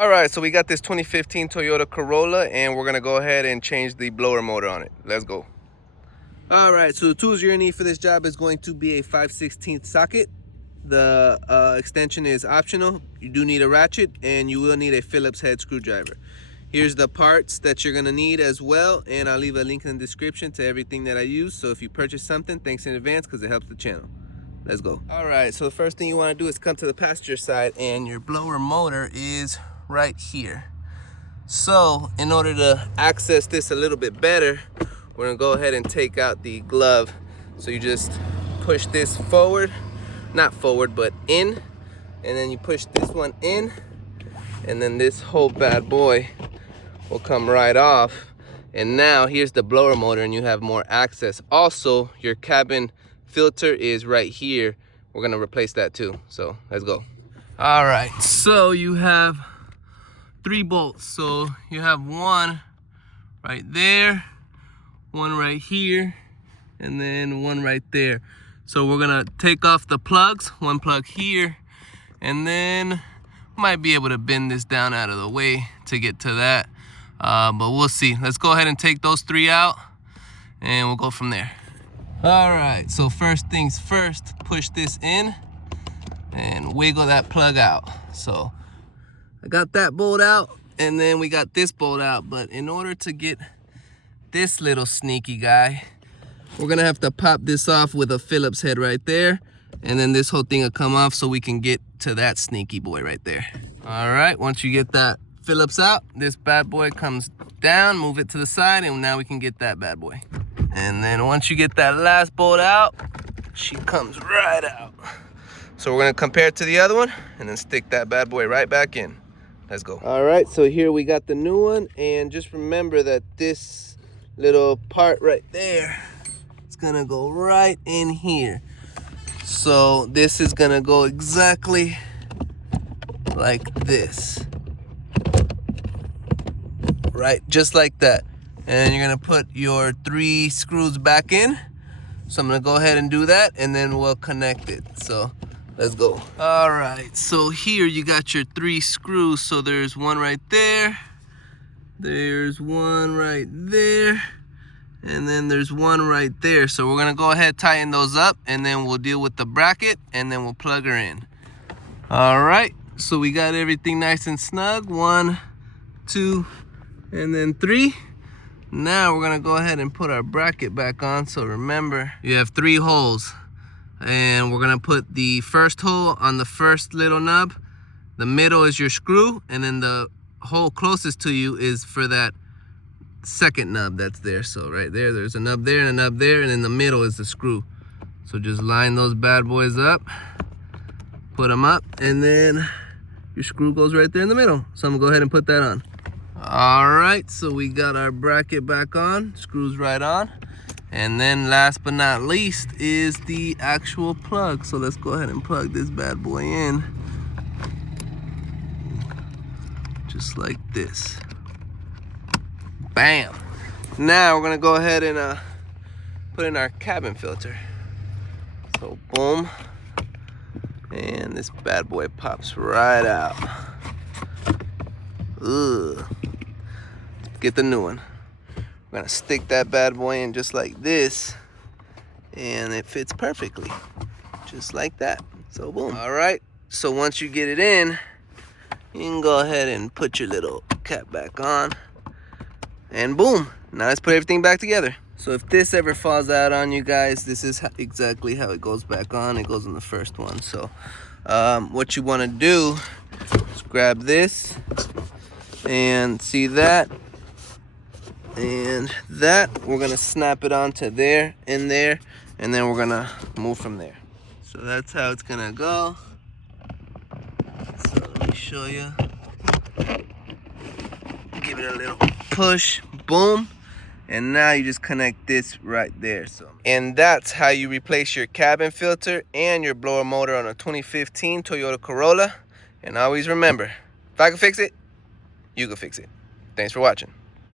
All right, so we got this 2015 Toyota Corolla, and we're gonna go ahead and change the blower motor on it. Let's go. All right, so the tools you're gonna need for this job is going to be a 5/16 socket. The extension is optional. You do need a ratchet, and you will need a Phillips head screwdriver. Here's the parts that you're gonna need as well, and I'll leave a link in the description to everything that I use. So if you purchase something, thanks in advance because it helps the channel. Let's go. All right, so the first thing you wanna do is come to the passenger side, and your blower motor is right here. So in order to access this a little bit better, we're gonna go ahead and take out the glove. So you just push this forward, not forward, but in, and then you push this one in, and then this whole bad boy will come right off. And now here's the blower motor, and you have more access. Also, your cabin filter is right here. We're gonna replace that too, so let's go. All right, so you have 3 bolts. So you have one right there, one right here, and then one right there. So we're gonna take off the plugs, one plug here, and then might be able to bend this down out of the way to get to that, but we'll see. Let's go ahead and take those 3 out, and we'll go from there. All right, so first things first, push this in and wiggle that plug out. So I got that bolt out, and then we got this bolt out. But in order to get this little sneaky guy, we're gonna have to pop this off with a Phillips head right there, and then this whole thing will come off so we can get to that sneaky boy right there. All right, once you get that Phillips out, this bad boy comes down, move it to the side, and now we can get that bad boy. And then once you get that last bolt out, she comes right out. So we're gonna compare it to the other one and then stick that bad boy right back in. Let's go. All right, so here we got the new one, and just remember that this little part right there is gonna go right in here. So this is gonna go exactly like this. Right, just like that. And you're gonna put your 3 screws back in. So I'm gonna go ahead and do that, and then we'll connect it. So let's go. All right, so here you got your 3 screws. So there's one right there, there's one right there, and then there's one right there. So we're gonna go ahead, tighten those up, and then we'll deal with the bracket, and then we'll plug her in. All right, so we got everything nice and snug. 1, 2, and then 3. Now we're gonna go ahead and put our bracket back on. So remember, you have 3 holes, and we're gonna put the first hole on the first little nub. The middle is your screw, and then the hole closest to you is for that second nub that's there. So right there, there's a nub there and a nub there, and in the middle is the screw. So just line those bad boys up, put them up, and then your screw goes right there in the middle. So I'm gonna go ahead and put that on. All right, so we got our bracket back on, screws right on. And then last but not least is the actual plug. So let's go ahead and plug this bad boy in. Just like this. Bam. Now we're gonna go ahead and put in our cabin filter. So boom. And this bad boy pops right out. Ugh. Get the new one. We're gonna stick that bad boy in just like this, and it fits perfectly, just like that. So boom. All right, so once you get it in, you can go ahead and put your little cap back on, and boom. Now let's put everything back together. So if this ever falls out on you guys, this is exactly how it goes back on. It goes on the first one. So what you wanna do is grab this, and see that, and that, we're gonna snap it onto there and there, and then we're gonna move from there. So that's how it's gonna go. So let me show you. Give it a little push, boom, and now you just connect this right there. So, and that's how you replace your cabin filter and your blower motor on a 2015 Toyota Corolla. And always remember, if I can fix it, you can fix it. Thanks for watching.